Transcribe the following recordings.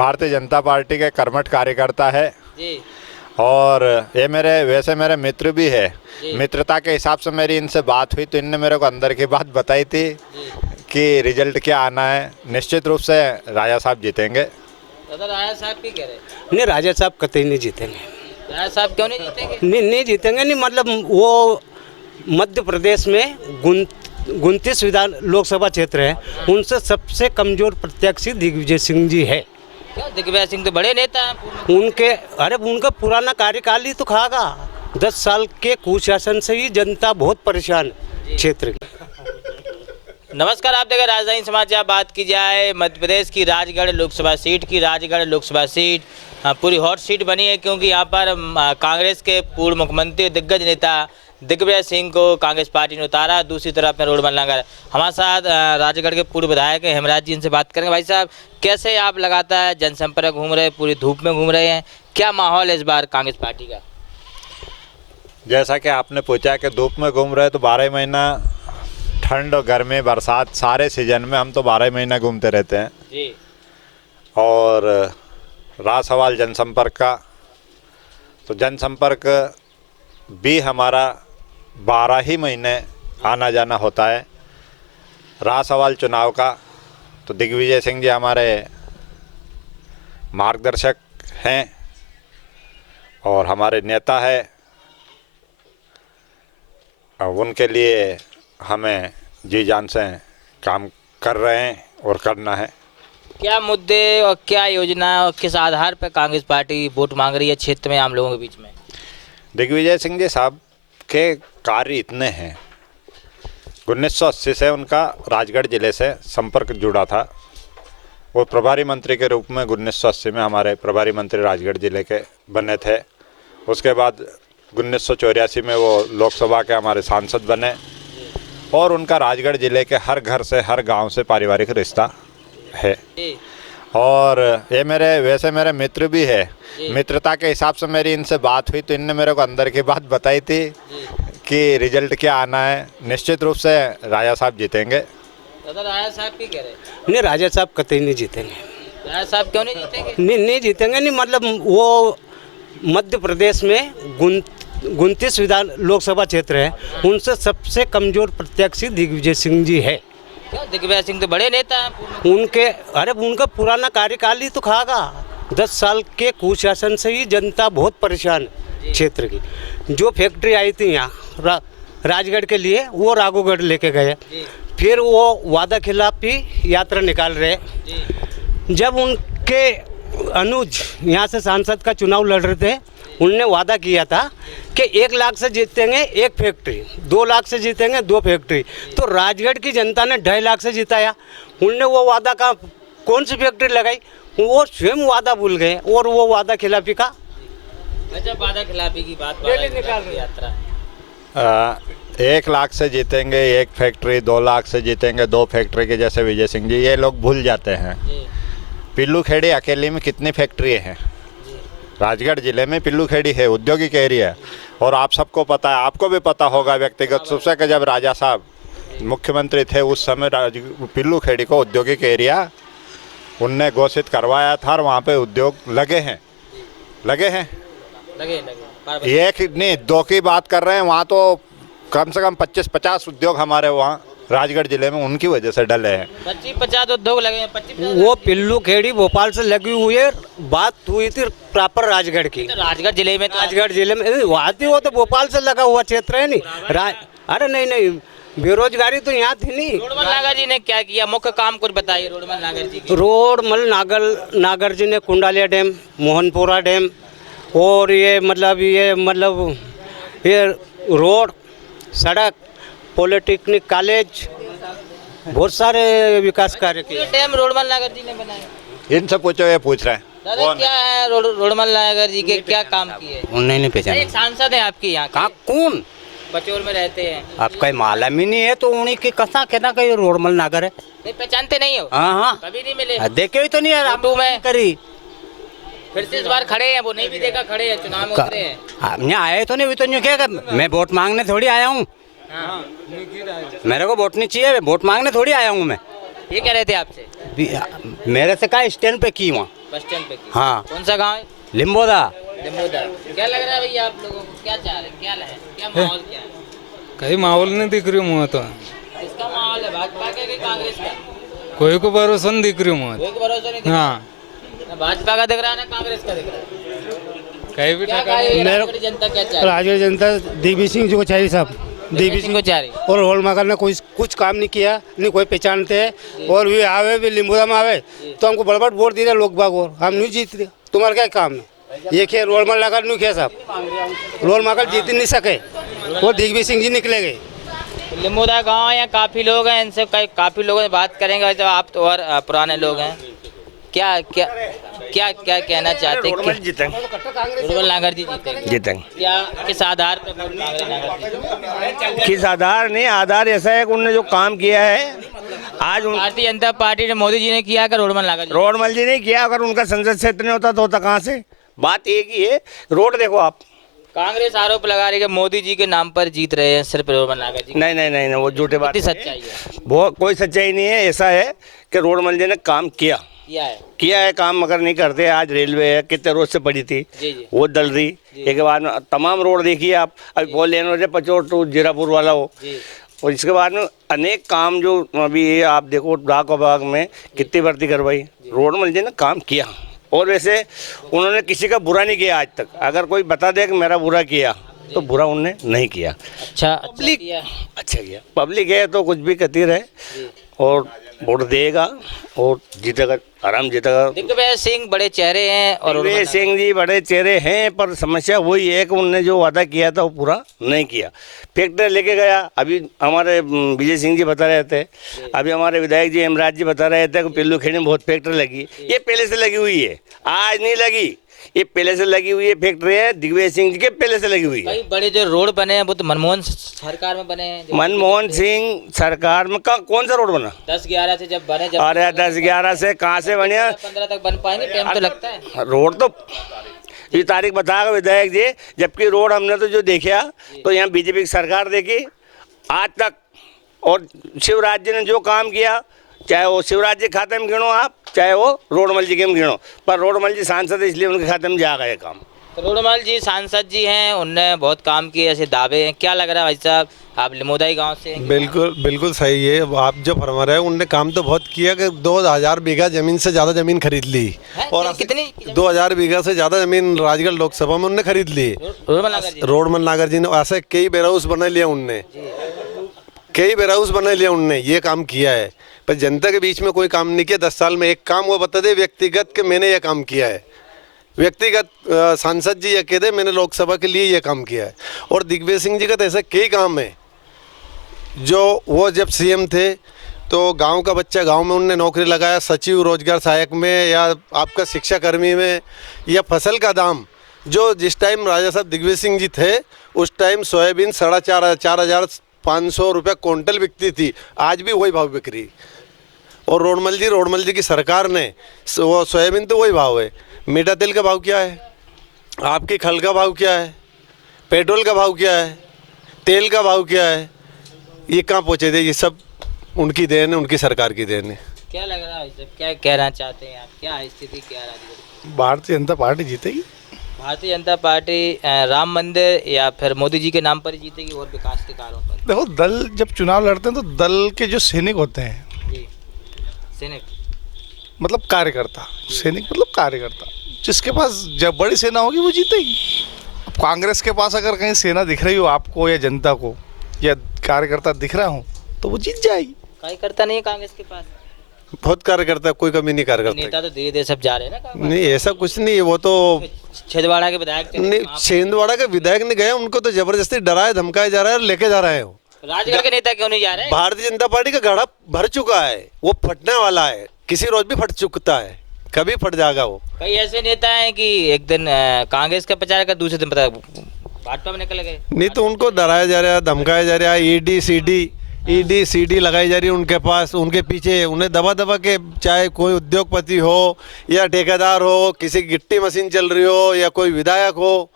Bharatiya Janata party के कर्मठ कार्यकर्ता है जी और ये वैसे मेरे मित्र भी है। मित्रता के हिसाब से मेरी इनसे बात हुई तो इनने मेरे को अंदर की बात बताई थी कि रिजल्ट क्या आना है। निश्चित रूप से राजा साहब जीतेंगे। दादा राजा साहब की कह रहे हैं? नहीं, राजा साहब कतई नहीं जीतेंगे। राजा साहब क्यों नहीं जीतेंगे? नहीं जीतेंगे नहीं, मतलब वो मध्य प्रदेश में 29 विधान लोकसभा क्षेत्र है, उनसे सबसे कमजोर प्रत्याशी दिग्विजय सिंह जी है। क्यों? दिग्विजय सिंह तो बड़े नेता हैं। उनका पुराना कार्यकाल ही तो खागा। 10 साल के कुशासन से ही जनता बहुत परेशान है क्षेत्र की। नमस्कार, आप देखें राजधानी समाचार। बात की जाए मध्य प्रदेश की राजगढ़ लोकसभा सीट की। राजगढ़ लोकसभा सीट पूरी हॉट सीट बनी है क्योंकि यहाँ पर कांग्रेस के पूर्व मुख्यमंत्री दिग्गज नेता दिग्विजय सिंह को कांग्रेस पार्टी ने उतारा। दूसरी तरफ में रोडमल नागर हमारे साथ राजगढ़ के पूर्व विधायक हेमराज जी, इनसे बात करेंगे। भाई साहब, कैसे आप लगातार जनसंपर्क घूम रहे हैं, पूरी धूप में घूम रहे हैं, क्या माहौल है इस बार कांग्रेस पार्टी का? जैसा कि आपने पूछा कि धूप में घूम रहे तो 12 महीना ठंड और गर्मी बरसात सारे सीजन में हम तो 12 महीना घूमते रहते हैं जी। और रहा सवाल जनसंपर्क का, तो जनसंपर्क भी हमारा 12 ही महीने आना जाना होता है। रहा सवाल चुनाव का, तो दिग्विजय सिंह जी हमारे मार्गदर्शक हैं और हमारे नेता है। उनके लिए हमें जी जान से काम कर रहे हैं और करना है। क्या मुद्दे और क्या योजना और किस आधार पर कांग्रेस पार्टी वोट मांग रही है क्षेत्र में आम लोगों के बीच में? दिग्विजय सिंह जी साहब के कार्य इतने हैं। 1980 से उनका राजगढ़ ज़िले से संपर्क जुड़ा था। वो प्रभारी मंत्री के रूप में 1980 में हमारे प्रभारी मंत्री राजगढ़ ज़िले के बने थे। उसके बाद 1984 में वो लोकसभा के हमारे सांसद बने और उनका राजगढ़ ज़िले के हर घर से हर गांव से पारिवारिक रिश्ता है। और ये वैसे मेरे मित्र भी है। मित्रता के हिसाब से मेरी इनसे बात हुई तो इनने मेरे को अंदर की बात बताई थी कि रिजल्ट क्या आना है। निश्चित रूप से राजा साहब जीतेंगे। दादा राजा साहब की कह रहे हैं? नहीं, राजा साहब कतई नहीं जीतेंगे। राजा साहब क्यों नहीं जीतेंगे? नहीं जीतेंगे नहीं, मतलब वो मध्य प्रदेश में 29 विधान लोकसभा क्षेत्र है, उनसे सबसे कमजोर प्रत्याशी दिग्विजय सिंह जी है। क्यों? दिग्विजय सिंह तो बड़े नेता हैं। उनका पुराना कार्यकाल ही तो खागा। 10 साल के कुशासन से ही जनता बहुत परेशान है क्षेत्र की। जो फैक्ट्री आई थी यहाँ राजगढ़ के लिए, वो राघोगढ़ लेके गए। फिर वो वादा खिलाफी यात्रा निकाल रहे। जब उनके अनुज यहाँ से सांसद का चुनाव लड़ रहे थे, उनने वादा किया था कि 1 लाख से जीतेंगे 1 फैक्ट्री, 2 लाख से जीतेंगे 2 फैक्ट्री। तो राजगढ़ की जनता ने 2.5 लाख से जिताया। उनने वो वादा का कौन सी फैक्ट्री लगाई? वो स्वयं वादा भूल गए और वो वादा खिलाफी का अच्छा, वादा खिलाफी की बात निकाल रही यात्रा। 1 लाख से जीतेंगे 1 फैक्ट्री, 2 लाख से जीतेंगे 2 फैक्ट्री के जैसे विजय सिंह जी, ये लोग भूल जाते हैं। पिल्लू खेड़ी अकेले में कितनी फैक्ट्री हैं? राजगढ़ ज़िले में पिल्लू खेड़ी है, औद्योगिक एरिया है। और आप सबको पता है, आपको भी पता होगा व्यक्तिगत रूप से कि जब राजा साहब मुख्यमंत्री थे उस समय पिल्लू खेड़ी को औद्योगिक एरिया उनने घोषित करवाया था और वहाँ पे उद्योग लगे हैं। एक नहीं 2 की बात कर रहे हैं। वहाँ तो कम से कम 25-50 उद्योग हमारे वहाँ राजगढ़ जिले में उनकी वजह से डले हैं। 25-50 उद्योग लगे हैं। 25 वो पिल्लू खेड़ी भोपाल से लगी हुई है। बात हुई थी प्रॉपर राजगढ़ की। तो राजगढ़ जिले में राजगढ़ जिले में वहाँ थी, वो तो भोपाल से लगा हुआ क्षेत्र है नहीं। अरे नहीं, बेरोजगारी तो यहाँ थी नहीं। रोडमल नागर जी ने क्या किया? मुख्य काम कुछ बताइए रोडमल नागर जी की। रोडमल नागर जी ने कुंडालिया डैम, मोहनपुरा डैम और ये रोड, सड़क, पॉलिटेक्निक कॉलेज, बहुत सारे विकास कार्य किए। डैम रोडमल नागर जी ने बनाया। इनसे पूछो, ये पूछ रहे हैं। दादा क्या है रोडमल नागर जी के क्या काम किए? उन्होंने पहचाना। एक सांसद है आपकी यहाँ कहाँ? कौन? बचौर में रहते हैं। आपका मालूम ही नहीं है तो उन्हीं के कसा कहना कहीं रोडमल नागर है। नहीं पहचानते नहीं हो? हाँ, कभी नहीं मिले? देखे ही तो नहीं है फोटो में करी। फिर से इस बार खड़े हैं, वो नहीं भी देखा, खड़े हैं, चुनाव में उतरे हैं। हमने आए तो नहीं, तो नहीं क्या मैं वोट मांगने थोड़ी आया हूँ। मेरे को वोट नहीं चाहिए, वोट मांगने थोड़ी आया हूँ मैं। ये कह रहे थे आपसे? मेरे से कहा स्टैंड पे की वहाँ बस स्टैंड पे की। हाँ। कौन सा गांव है? लिम्बोदा। जम्मूदा। क्या लग रहा है भैया आप लोगों को, क्या चाह रहे हैं, क्या है, क्या माहौल क्या है? कहीं माहौल नहीं दिख रही मुँह तो किसका माहौल है, भाजपा का कि कांग्रेस का? कोई को भरोसा नहीं दिख रही मुँह। कोई को भरोसा नहीं दिख रहा। हाँ ना भाजपा का दिख रहा है ना कांग्रेस का दिख रहा है। कहीं भी क्या टका कहा ये मेरे- राजगढ़ जनता क्या चाह रही है? राजगढ़ जनता दिग्विजय सिंह जी को चाहिए साहब। दिग्विजय सिंह को चाह रही है। और होल मगर ने कुछ काम नहीं किया, नहीं कोई पहचानते हैं। और भी आवे भी लिम्बोदा में आवे तो हमको बड़बड़ वोट दे रहे लोग बाग, और हम नहीं जीत रहे। तुम्हारा क्या काम है? ये खे रोल मार लगा नहीं किया साहब, रोल मार जीत नहीं सके, वो दिग्विजय सिंह जी निकले गए। लिम्बोदा गांव है, काफी लोग हैं, इनसे काफी लोगों से बात करेंगे। जब आप तो और पुराने लोग हैं, क्या क्या क्या क्या कहना चाहते हैं? उर्वल नागर जी जीतेंगे। क्या किस आधार पर वोट मांग रहे हैं नागर जी? किस आधार नहीं, आधार ऐसा है कि उन्होंने जो काम किया है आज भारतीय जनता पार्टी ने मोदी जी ने किया कि रोडमल नागर जी? रोडमल जी ने किया। अगर उनका संसद क्षेत्र नहीं होता तो होता कहाँ से? बात एक ही है, रोड देखो आप। कांग्रेस आरोप लगा रही है कि मोदी जी के नाम पर जीत रहे हैं सिर्फ रोडमल नागर जी। नहीं नहीं नहीं, नहीं वो झूठे बात कितनी है। सच्चाई है? वो कोई सच्चाई नहीं है। ऐसा है कि रोडमल जी ने काम किया है काम, मगर नहीं करते। आज रेलवे है, कितने रोज से पड़ी थी, जी जी। वो दल रही। एक बाद में तमाम रोड देखिए आप, अभी फोर लेन हो जाए, पचोर टू जीरापुर वाला हो। जी। और इसके बाद में अनेक काम जो अभी ये आप देखो, डाक विभाग में कितनी भर्ती करवाई, रोडमल जी ने काम किया। और वैसे उन्होंने किसी का बुरा नहीं किया आज तक। अगर कोई बता दे कि मेरा बुरा किया, तो बुरा उन्होंने नहीं किया। अच्छा अच्छा किया। पब्लिक है तो कुछ भी कहती रहे, और वोट देगा और जीतेगा, आराम जीतेगा। दिग्विजय सिंह बड़े चेहरे हैं और दिग्विजय सिंह जी बड़े चेहरे हैं, पर समस्या वही है कि उन्होंने जो वादा किया था वो पूरा नहीं किया। फैक्ट्री लेके गया, अभी हमारे विजय सिंह जी बता रहे थे, अभी हमारे विधायक जी हेमराज जी बता रहे थे कि पिल्लू खेड़ी में बहुत फैक्ट्री लगी। ये पहले से लगी हुई है, आज नहीं लगी, ये पहले से लगी हुई है फैक्ट्री है, दिग्विजय सिंह जी के पहले से लगी हुई है। कई बड़े जो रोड बने हैं वो तो मनमोहन सरकार में बने हैं। मनमोहन सिंह सरकार में कौन सा रोड बना? 10-11 से जब बने, जब अरे 10-11 से कहाँ से बने? 15 तक बन पाएंगे, टाइम तो लगता है। रोड तो ये तारीख बताएगा विधायक जी, जबकि रोड हमने तो जो देखा तो यहाँ बीजेपी की सरकार देखी आज तक। और शिवराज जी ने जो काम किया, चाहे वो शिवराज जी खाते में गिनो आप, चाहे वो रोडमल जी के में गिनो, पर रोडमल जी सांसद है इसलिए उनके खाते में जा गए काम। तो रोडमल जी सांसद जी हैं, उनने बहुत काम किए, ऐसे दावे हैं। क्या लग रहा है भाई साहब, आप लिमोदाई गांव से हैं? बिल्कुल बिल्कुल सही है। आप जो फरमा रहे हैं, उनने काम तो बहुत किया कि 2000 बीघा जमीन से ज़्यादा जमीन खरीद ली। और कितनी? 2000 बीघा से ज़्यादा जमीन राजगढ़ लोकसभा में उनने खरीद ली। रोडमल नागर जी? रोडमल नागर जी ने ऐसे कई वेयर हाउस बना लिया, उनने कई वेयर हाउस बना लिया, उनने ये काम किया है। पर जनता के बीच में कोई काम नहीं किया। 10 साल में एक काम वो बता दे व्यक्तिगत कि मैंने ये काम किया है। व्यक्तिगत सांसद जी ये कह दे मैंने लोकसभा के लिए ये काम किया है। और दिग्विजय सिंह जी का तो ऐसा कई काम है जो वो जब सीएम थे तो गांव का बच्चा गांव में उनने नौकरी लगाया, सचिव रोजगार सहायक में, या आपका शिक्षा कर्मी में, या फसल का दाम जो जिस टाइम राजा साहब दिग्विजय सिंह जी थे उस टाइम सोयाबीन 4,500 रुपये क्विंटल बिकती थी, आज भी वही भाव बिक रही। और रोडमल जी की सरकार ने वो सोयाबीन तो वही भाव है। मीठा तेल का भाव क्या है, आपकी खल का भाव क्या है, पेट्रोल का भाव क्या है, तेल का भाव क्या है, ये कहाँ पहुँचे थे? ये सब उनकी देन है, उनकी सरकार की देन है। क्या लग रहा है भाई साहब, क्या कहना चाहते हैं आप, क्या है स्थिति, क्या राजगढ़? भारतीय जनता पार्टी जीतेगी। भारतीय जनता पार्टी राम मंदिर या फिर मोदी जी के नाम पर ही जीतेगी और विकास के कार्यों पर? देखो, दल जब चुनाव लड़ते हैं तो दल के जो सैनिक होते हैं, जी, सैनिक मतलब कार्यकर्ता, सैनिक मतलब कार्यकर्ता, जिसके पास जब बड़ी सेना होगी वो जीतेगी। अब कांग्रेस के पास अगर कहीं सेना दिख रही हो आपको, या जनता को, या कार्यकर्ता दिख रहा हो, तो वो जीत जाएगी। कार्यकर्ता नहीं है कांग्रेस के पास? बहुत कार्यकर्ता, कोई कमी नहीं कार्यकर्ता नेता तो धीरे धीरे सब जा रहे हैं ना कांग्रेस? नहीं, ऐसा कुछ नहीं है। वो तो छिंदवाड़ा के विधायक थे, नहीं, वहाँ पे- छिंदवाड़ा के विधायक नहीं गए, उनको तो जबरदस्ती डराया धमकाया जा रहा है और लेके जा रहे हो। राजगढ़ के नेता क्यों नहीं जा रहे हैं? भारतीय जनता पार्टी का घड़ा भर चुका है, वो फटने वाला है, किसी रोज भी फट चुकता है, कभी फट जाएगा वो। कई ऐसे नेता हैं कि एक दिन कांग्रेस का प्रचार कर, दूसरे दिन पता भाजपा में निकल गए। नहीं तो उनको डराया जा रहा है, धमकाया जा रहा है, ईडी सीडी लगाई जा रही है उनके पास, उनके पीछे, उन्हें दबा दबा के, चाहे कोई उद्योगपति हो या ठेकेदार हो, किसी की गिट्टी मशीन चल रही हो या कोई विधायक हो,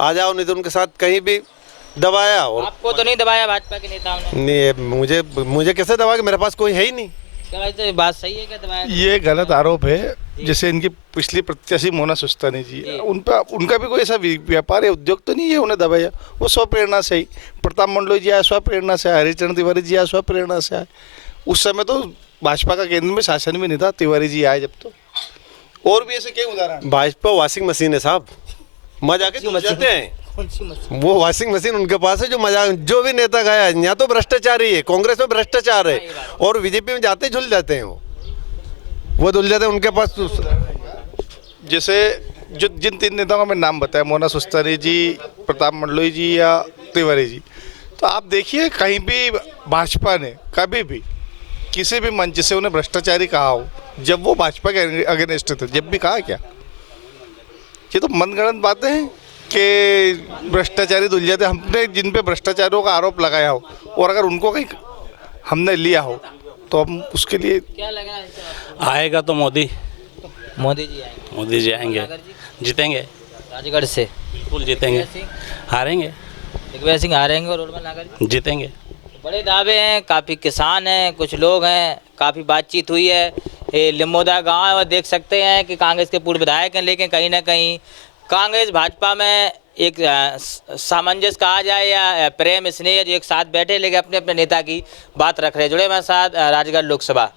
आ जाओ, नहीं तो उनके साथ कहीं भी दबाया। और आपको तो नहीं दबाया भाजपा के नेताओं ने? नहीं, मुझे कैसे दबा के, मेरे पास कोई है ही नहीं। क्या भाई, तो बात सही है क्या, दबाया? ये गलत आरोप है। जैसे इनकी पिछली प्रत्याशी मोना सुस्तानी जी, उनका भी कोई ऐसा व्यापार या उद्योग तो नहीं है उन्हें दबाया, वो स्वप्रेरणा से ही। प्रताप मंडलोई जी आए स्वप्रेरणा से आए, हरिचरण तिवारी जी आए स्वप्रेरणा से आए। उस समय तो भाजपा का केंद्र में शासन भी नहीं था, तिवारी जी आए जब। तो और भी ऐसे कई उदाहरण। भाजपा वॉशिंग मशीन है साहब, मजा के धुल जाते हैं। कौन सी मशीन? वो वॉशिंग मशीन उनके पास है जो मजा, जो भी नेता गया है यहाँ तो भ्रष्टाचारी है, कांग्रेस में भ्रष्टाचार है और बीजेपी में जाते ही झुल जाते हैं वो धुल जाते हैं उनके पास। जैसे जो जिन 3 नेताओं का मैं नाम बताया, मोना सुस्तानी जी, प्रताप मंडलोई जी या तिवारी जी, तो आप देखिए कहीं भी भाजपा ने कभी भी किसी भी मंच से उन्हें भ्रष्टाचारी कहा हो, जब वो भाजपा के अगेंस्ट थे, जब भी कहा क्या? ये तो मनगढ़ंत बातें हैं कि भ्रष्टाचारी धुल जाते। हमने जिन पे भ्रष्टाचारियों का आरोप लगाया हो और अगर उनको कहीं हमने लिया हो तो हम उसके लिए क्या लग रहा है इस बार? आएगा तो मोदी मोदी जी आएंगे। मोदी जी आएंगे, नागर जी जीतेंगे, राजगढ़ से बिल्कुल जीतेंगे, हारेंगे, दिग्विजय सिंह हारेंगे और उर्मिला नागर जी। जीतेंगे। बड़े दावे हैं, काफ़ी किसान हैं, कुछ लोग हैं, काफ़ी बातचीत हुई है। ये लिमोदा गांव है, वो देख सकते हैं कि कांग्रेस के पूर्व विधायक हैं, लेकिन कहीं ना कहीं कांग्रेस भाजपा में एक सामंजस्य कहा जाए या प्रेम स्नेह जो एक साथ बैठे, लेकिन अपने अपने नेता की बात रख रहे हैं। जुड़े मेरे साथ राजगढ़ लोकसभा